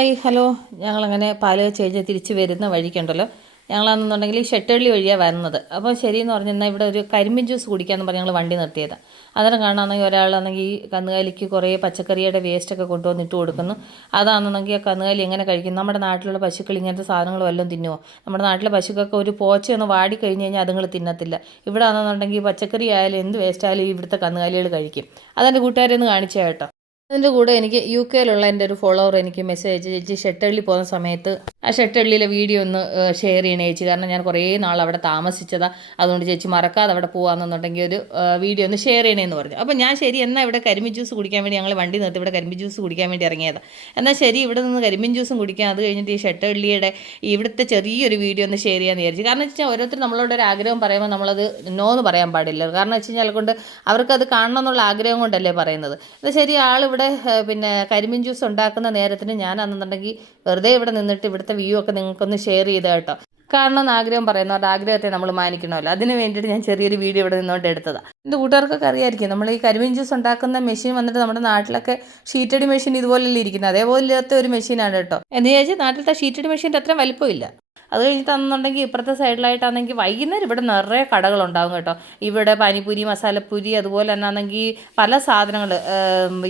Hi hello. ഞങ്ങളങ്ങനെ പാലുകാച്ച് കഴിഞ്ഞ് തിരിച്ച് വരുന്ന വഴിക്കുണ്ടല്ലോ, ഞങ്ങളാണെന്നുണ്ടെങ്കിൽ ഈ ഷെട്ടേള്ളി വഴിയാണ് വരുന്നത്. അപ്പോൾ ശരിയെന്ന് പറഞ്ഞ് എന്നാൽ ഇവിടെ ഒരു കരിമ്പിൻ ജ്യൂസ് കുടിക്കാമെന്ന് പറഞ്ഞ് ഞങ്ങൾ വണ്ടി നിർത്തിയത്. അന്നേരം കാണാമെന്നെങ്കിൽ ഒരാളാണെങ്കിൽ ഈ കന്നുകാലിക്ക് കുറേ പച്ചക്കറിയുടെ വേസ്റ്റൊക്കെ കൊണ്ടുവന്ന് ഇട്ട് കൊടുക്കുന്നു. അതാണെന്നുണ്ടെങ്കിൽ ആ കന്നുകാലി എങ്ങനെ കഴിക്കും? നമ്മുടെ നാട്ടിലുള്ള പശുക്കൾ ഇങ്ങനത്തെ സാധനങ്ങൾ വല്ലതും തിന്നുമോ? നമ്മുടെ നാട്ടിലെ പശുക്കൾക്ക് ഒരു പോച്ചയൊന്ന് വാടി കഴിഞ്ഞ് കഴിഞ്ഞാൽ അതുങ്ങൾ തിന്നത്തില്ല. ഇവിടെ ആണെന്നുണ്ടെങ്കിൽ പച്ചക്കറി ആയാലും എന്ത് വേസ്റ്റ് ആയാലും ഇവിടുത്തെ കന്നുകാലികൾ കഴിക്കും. അതെൻ്റെ കൂട്ടുകാരെ ഒന്ന് കാണിച്ചാൽ കേട്ടോ. അതിൻ്റെ കൂടെ എനിക്ക് യു കെയിലുള്ള എൻ്റെ ഒരു ഫോളോവർ എനിക്ക് മെസ്സേജ് അയച്ച്, ചേച്ചി ഷെട്ടള്ളി പോകുന്ന സമയത്ത് ആ ഷെട്ടള്ളിയിലെ വീഡിയോ ഒന്ന് ഷെയർ ചെയ്യണേ ചേച്ചി, കാരണം ഞാൻ കുറേ നാൾ അവിടെ താമസിച്ചതാണ്, അതുകൊണ്ട് ചേച്ചി മറക്കാതെ അവിടെ പോകാമെന്നുണ്ടെങ്കിൽ ഒരു വീഡിയോ ഒന്ന് ഷെയർ ചെയ്യണേന്ന് പറഞ്ഞു. അപ്പോൾ ഞാൻ ശരി എന്നാൽ ഇവിടെ കരിമ്പിൻ ജ്യൂസ് കുടിക്കാൻ വേണ്ടി ഞങ്ങൾ വണ്ടി നിർത്തി ഇവിടെ കരിമ്പിൻ ജ്യൂസ് കുടിക്കാൻ വേണ്ടി ഇറങ്ങിയതാണ്. എന്നാൽ ശരി ഇവിടെ നിന്ന് കരിമ്പിൻ ജ്യൂസും കുടിക്കാം, അത് കഴിഞ്ഞിട്ട് ഈ ഷെട്ടള്ളിയുടെ ഇവിടുത്തെ ചെറിയൊരു വീഡിയോ ഒന്ന് ഷെയർ ചെയ്യാമെന്ന് വിചാരിച്ചു. കാരണം വെച്ച് കഴിഞ്ഞാൽ ഓരോരുത്തർ നമ്മളോട് ഒരു ആഗ്രഹം പറയുമ്പോൾ നമ്മളത് നോ എന്ന് പറയാൻ പാടില്ല. കാരണം വെച്ച് കഴിഞ്ഞാൽ കൊണ്ട് അവർക്കത് കാണണം എന്നുള്ള ആഗ്രഹം കൊണ്ടല്ലേ പറയുന്നത്. അത് ശരി ആളിവിടെ പിന്നെ കരിമ്പിൻ ജ്യൂസ് ഉണ്ടാക്കുന്ന നേരത്തിന് ഞാനാണെന്നുണ്ടെങ്കിൽ വെറുതെ ഇവിടെ നിന്നിട്ട് ഇവിടുത്തെ വ്യൂ ഒക്കെ നിങ്ങൾക്കൊന്ന് ഷെയർ ചെയ്ത് കേട്ടോ. കാരണം എന്ന് ആഗ്രഹം പറയുന്നവരുടെ ആഗ്രഹത്തെ നമ്മൾ മാനിക്കണമല്ലോ. അതിന് വേണ്ടിയിട്ട് ഞാൻ ചെറിയൊരു വീഡിയോ ഇവിടെ നിന്നുകൊണ്ട് എടുത്തതാണ്. എൻ്റെ കൂട്ടുകാർക്കൊക്കെ അറിയാമായിരിക്കും, നമ്മൾ ഈ കരിമ്പിൻ ജ്യൂസ് ഉണ്ടാക്കുന്ന മെഷീൻ വന്നിട്ട് നമ്മുടെ നാട്ടിലൊക്കെ ഷീറ്റടി മെഷീൻ ഇതുപോലെയല്ലേ ഇരിക്കുന്നത്, അതേപോലത്തെ ഒരു മെഷീനാണ് കേട്ടോ. എന്ന് ചോദിച്ചാൽ നാട്ടിലത്തെ ഷീറ്റടി മെഷീൻ്റെ അത്രയും വലിപ്പമില്ല. അത് കഴിഞ്ഞിട്ടാണെന്നുണ്ടെങ്കിൽ ഇപ്പുറത്തെ സൈഡിലായിട്ടാണെങ്കിൽ വൈകുന്നേരം ഇവിടെ നിറയെ കടകളുണ്ടാകും കേട്ടോ. ഇവിടെ പാനിപ്പൂരി, മസാലപ്പൂരി, അതുപോലെ തന്നെ ആണെങ്കിൽ പല സാധനങ്ങൾ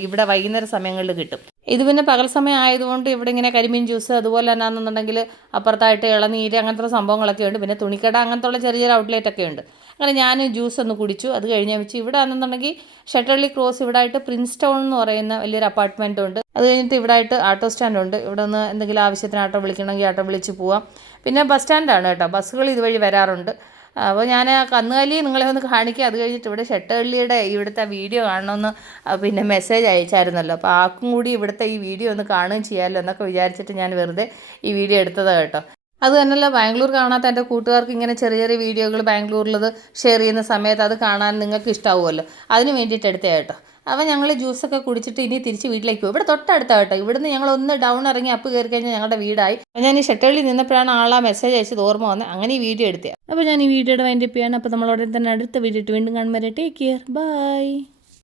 ഇവിടെ വൈകുന്നേര സമയങ്ങളിൽ കിട്ടും. ഇത് പിന്നെ പകൽ സമയം ആയതുകൊണ്ട് ഇവിടെ ഇങ്ങനെ കരിമീൻ ജ്യൂസ്, അതുപോലെ തന്നെ ആണെന്നുണ്ടെങ്കിൽ അപ്പുറത്തായിട്ട് ഇളനീര്, അങ്ങനത്തെ സംഭവങ്ങളൊക്കെ ഉണ്ട്. പിന്നെ തുണിക്കട, അങ്ങനത്തെ ഉള്ള ചെറിയ ചെറിയ ഔട്ട്ലെറ്റൊക്കെ ഉണ്ട്. അങ്ങനെ ഞാൻ ജ്യൂസ് ഒന്ന് കുടിച്ചു. അത് കഴിഞ്ഞ് വെച്ച് ഇവിടെ ആണെന്നുണ്ടെങ്കിൽ ഷട്ടർലി ക്രോസ് ഇവിടെ ആയിട്ട് പ്രിൻസ് ടൗൺ എന്ന് പറയുന്ന വലിയൊരു അപ്പാർട്ട്മെൻറ്റ് ഉണ്ട്. അത് കഴിഞ്ഞിട്ട് ഇവിടെ ആയിട്ട് ആട്ടോ സ്റ്റാൻഡുണ്ട്. ഇവിടെ നിന്ന് എന്തെങ്കിലും ആവശ്യത്തിന് ആട്ടോ വിളിക്കണമെങ്കിൽ ആട്ടോ വിളിച്ച് പോവാം. പിന്നെ ബസ് സ്റ്റാൻഡാണ് കേട്ടോ, ബസ്സുകൾ ഇതുവഴി വരാറുണ്ട്. അപ്പോൾ ഞാൻ ആ കന്നുകാലി നിങ്ങളെ ഒന്ന് കാണിക്കുക. അത് കഴിഞ്ഞിട്ട് ഇവിടെ ഷെട്ടേള്ളിയുടെ ഇവിടുത്തെ വീഡിയോ കാണണമെന്ന് പിന്നെ മെസ്സേജ് അയച്ചായിരുന്നല്ലോ. അപ്പോൾ ആർക്കും കൂടി ഇവിടുത്തെ ഈ വീഡിയോ ഒന്ന് കാണുകയും ചെയ്യാമല്ലോ എന്നൊക്കെ വിചാരിച്ചിട്ട് ഞാൻ വെറുതെ ഈ വീഡിയോ എടുത്തതാണ് കേട്ടോ. അത് തന്നെയല്ല, ബാംഗ്ലൂർ കാണാത്ത എൻ്റെ കൂട്ടുകാർക്ക് ഇങ്ങനെ ചെറിയ ചെറിയ വീഡിയോകൾ ബാംഗ്ലൂരിലത് ഷെയർ ചെയ്യുന്ന സമയത്ത് അത് കാണാൻ നിങ്ങൾക്ക് ഇഷ്ടമാവുമല്ലോ, അതിന് വേണ്ടിയിട്ട് എടുത്തേ കേട്ടോ. അപ്പോൾ ഞങ്ങൾ ജ്യൂസൊക്കെ കുടിച്ചിട്ട് ഇനി തിരിച്ച് വീട്ടിലേക്ക് പോകും. ഇവിടെ തൊട്ടടുത്താണ് കേട്ടോ. ഇവിടുന്ന് ഞങ്ങൾ ഒന്ന് ഡൗൺ ഇറങ്ങി അപ്പ് കയറി കഴിഞ്ഞാൽ ഞങ്ങളുടെ വീടായി. ഞാൻ ഈ ഷെട്ടേളിൽ നിന്നപ്പോഴാണ് ആളാ മെസ്സേജ് അയച്ചത് ഓർമ്മ വന്നത്. അങ്ങനെ ഈ വീഡിയോ എടുത്തത്. അപ്പോൾ ഞാൻ ഈ വീഡിയോയുടെ വൈൻഡപ്പ് ചെയ്യാണ്. അപ്പോൾ നമ്മളോടെ തന്നെ അടുത്ത വീഡിയോ ഇട്ട് വീണ്ടും കാണുമ്പോൾ ടേക്ക് കെയർ, ബൈ.